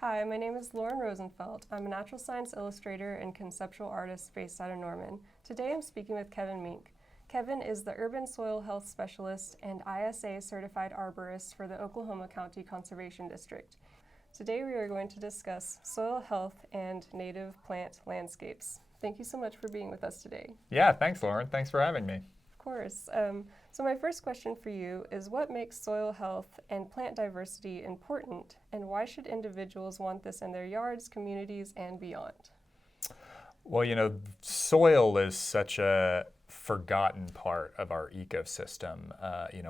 Hi, my name is Lauren Rosenfeld. I'm a natural science illustrator and conceptual artist based out of Norman. Today I'm speaking with Kevin Mink. Kevin is the Urban Soil Health Specialist and ISA Certified Arborist for the Oklahoma County Conservation District. Today we are going to discuss soil health and native plant landscapes. Thank you so much for being with us today. Yeah, thanks, Lauren. Thanks for having me. Of course. So my first question for you is, what makes soil health and plant diversity important, and why should individuals want this in their yards, communities, and beyond? Well, soil is such a forgotten part of our ecosystem.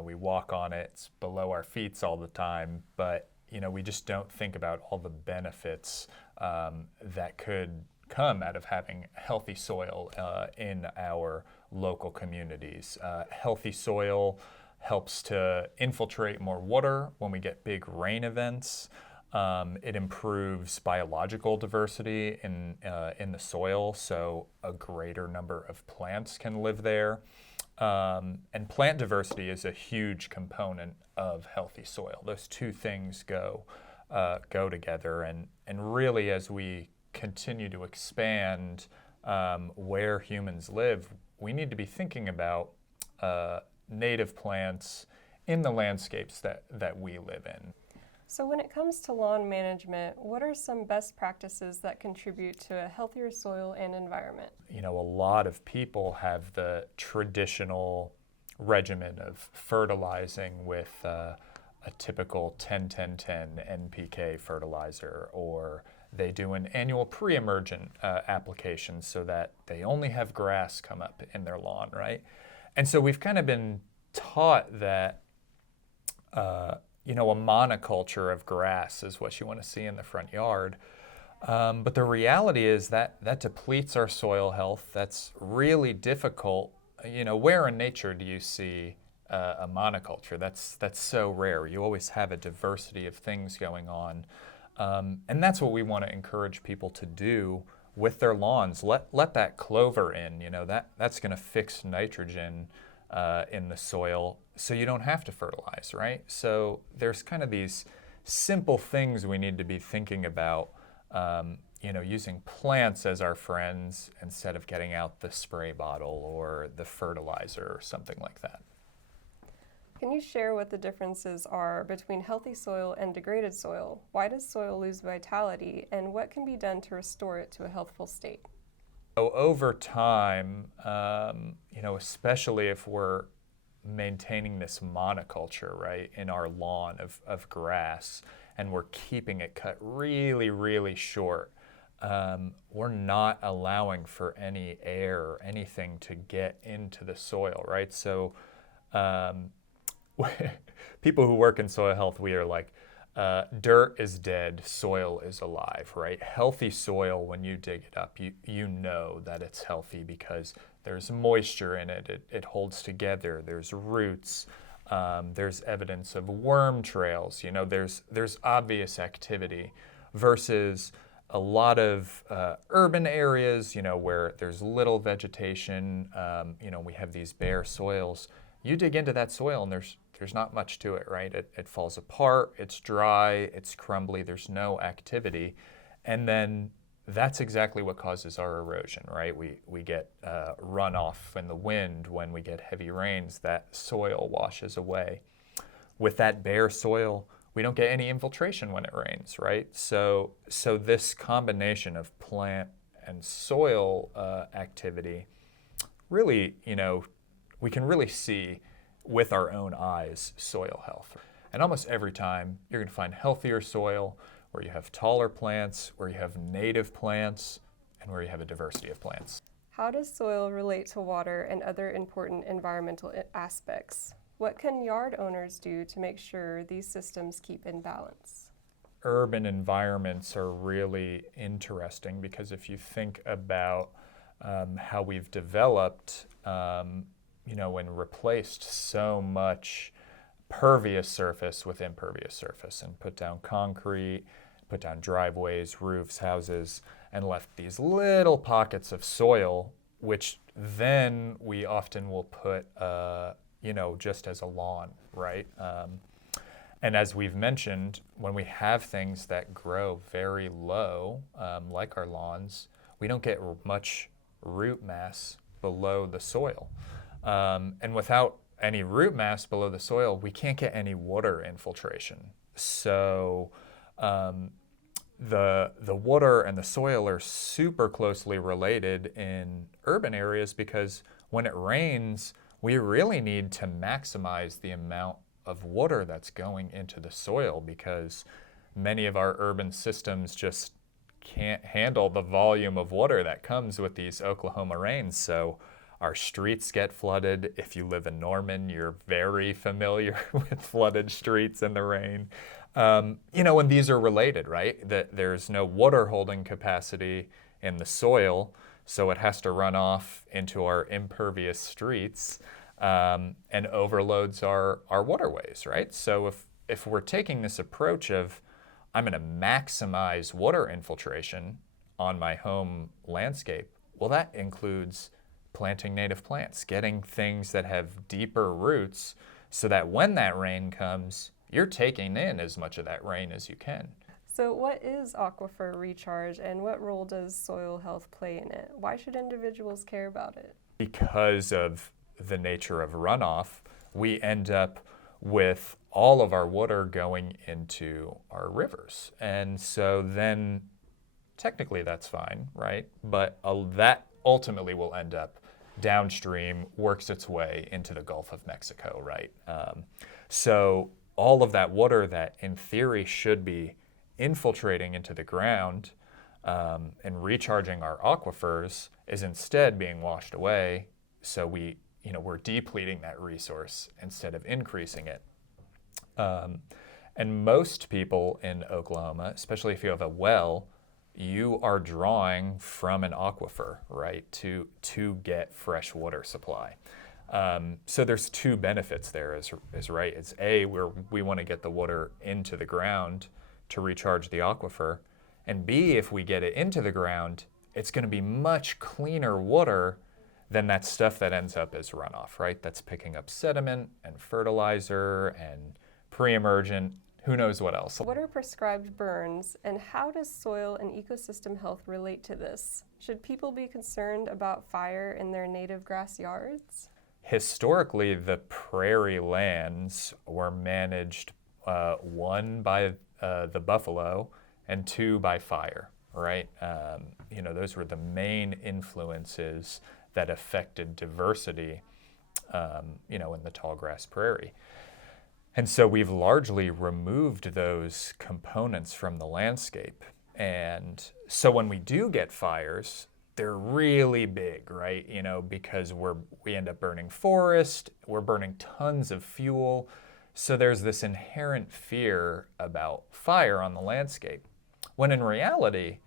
We walk on it, it's below our feet all the time, but, we just don't think about all the benefits that could come out of having healthy soil in our local communities. Healthy soil helps to infiltrate more water when we get big rain events. It improves biological diversity in the soil, so a greater number of plants can live there. And plant diversity is a huge component of healthy soil. Those two things go together, and really, as we continue to expand where humans live, we need to be thinking about native plants in the landscapes that we live in. So when it comes to lawn management, what are some best practices that contribute to a healthier soil and environment? A lot of people have the traditional regimen of fertilizing with a typical 10-10-10 NPK fertilizer, or they do an annual pre-emergent application so that they only have grass come up in their lawn, right? And so we've kind of been taught that a monoculture of grass is what you want to see in the front yard. But the reality is that depletes our soil health. That's really difficult. Where in nature do you see a monoculture? That's so rare. You always have a diversity of things going on. And that's what we want to encourage people to do with their lawns. Let that clover in. That's going to fix nitrogen in the soil, so you don't have to fertilize, right? So there's kind of these simple things we need to be thinking about, using plants as our friends instead of getting out the spray bottle or the fertilizer or something like that. Can you share what the differences are between healthy soil and degraded soil? Why does soil lose vitality, and what can be done to restore it to a healthful state? Over time, especially if we're maintaining this monoculture, right, in our lawn of grass, and we're keeping it cut really, really short, we're not allowing for any air or anything to get into the soil, right? So people who work in soil health, we are like, dirt is dead, soil is alive, right? Healthy soil, when you dig it up, you know that it's healthy because there's moisture in it, it holds together, there's roots, there's evidence of worm trails, there's obvious activity, versus a lot of urban areas, where there's little vegetation, we have these bare soils. You dig into that soil and there's not much to it, right? It falls apart, it's dry, it's crumbly, there's no activity. And then that's exactly what causes our erosion, right? We get runoff in the wind when we get heavy rains, that soil washes away. With that bare soil, we don't get any infiltration when it rains, right? So this combination of plant and soil activity really, we can really see with our own eyes soil health. And almost every time you're going to find healthier soil where you have taller plants, where you have native plants, and where you have a diversity of plants. How does soil relate to water and other important environmental aspects? What can yard owners do to make sure these systems keep in balance? Urban environments are really interesting because if you think about how we've developed and replaced so much pervious surface with impervious surface and put down concrete, put down driveways, roofs, houses, and left these little pockets of soil, which then we often will put, just as a lawn, right? And as we've mentioned, when we have things that grow very low, like our lawns, we don't get much root mass below the soil. And without any root mass below the soil, we can't get any water infiltration. So the water and the soil are super closely related in urban areas because when it rains, we really need to maximize the amount of water that's going into the soil because many of our urban systems just can't handle the volume of water that comes with these Oklahoma rains. So our streets get flooded. If you live in Norman, you're very familiar with flooded streets in the rain. And these are related, right? That there's no water holding capacity in the soil, so it has to run off into our impervious streets and overloads our waterways, right? So if we're taking this approach of I'm going to maximize water infiltration on my home landscape, well, that includes planting native plants, getting things that have deeper roots so that when that rain comes, you're taking in as much of that rain as you can. So what is aquifer recharge and what role does soil health play in it? Why should individuals care about it? Because of the nature of runoff, we end up with all of our water going into our rivers. And so then technically that's fine, right? But that ultimately will end up downstream, works its way into the Gulf of Mexico, right? So all of that water that in theory should be infiltrating into the ground and recharging our aquifers is instead being washed away. So we're depleting that resource instead of increasing it. And most people in Oklahoma, especially if you have a well, you are drawing from an aquifer, right, to get fresh water supply. So there's two benefits there, is right. It's A, we want to get the water into the ground to recharge the aquifer, and B, if we get it into the ground, it's going to be much cleaner water than that stuff that ends up as runoff, right? That's picking up sediment and fertilizer and pre-emergent, who knows what else. What are prescribed burns and how does soil and ecosystem health relate to this? Should people be concerned about fire in their native grass yards? Historically, the prairie lands were managed, one by the buffalo and two by fire, right? Those were the main influences that affected diversity, in the tall grass prairie. And so we've largely removed those components from the landscape. And so when we do get fires, they're really big, right? Because we end up burning forest, we're burning tons of fuel. So there's this inherent fear about fire on the landscape. When in reality,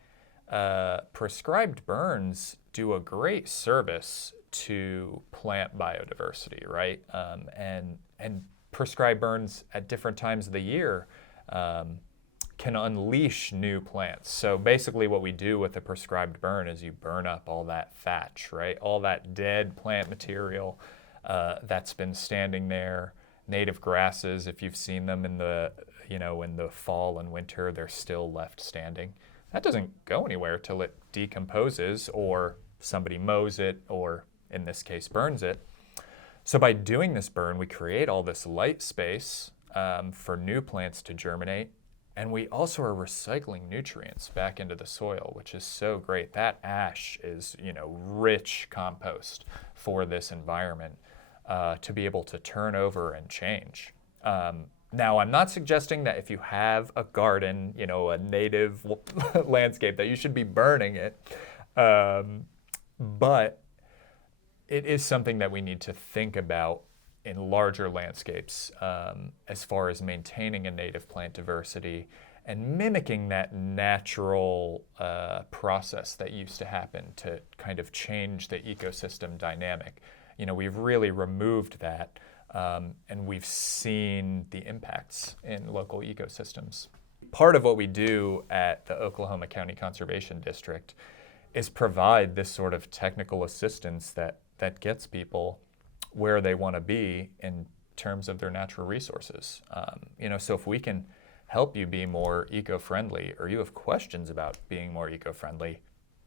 prescribed burns do a great service to plant biodiversity, right? And prescribed burns at different times of the year can unleash new plants. So basically what we do with a prescribed burn is you burn up all that thatch, right? All that dead plant material that's been standing there. Native grasses, if you've seen them in the fall and winter, they're still left standing. That doesn't go anywhere till it decomposes or somebody mows it or in this case burns it. So by doing this burn, we create all this light space for new plants to germinate, and we also are recycling nutrients back into the soil, which is so great. That ash is, rich compost for this environment to be able to turn over and change. Now, I'm not suggesting that if you have a garden, a native landscape, that you should be burning it, but it is something that we need to think about in larger landscapes as far as maintaining a native plant diversity and mimicking that natural process that used to happen to kind of change the ecosystem dynamic. We've really removed that and we've seen the impacts in local ecosystems. Part of what we do at the Oklahoma County Conservation District is provide this sort of technical assistance that gets people where they want to be in terms of their natural resources. So if we can help you be more eco-friendly, or you have questions about being more eco-friendly,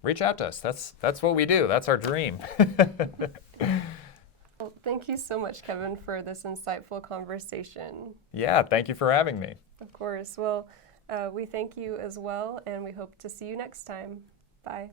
reach out to us. That's what we do. That's our dream. Well, thank you so much, Kevin, for this insightful conversation. Yeah, thank you for having me. Of course. Well, we thank you as well, and we hope to see you next time. Bye.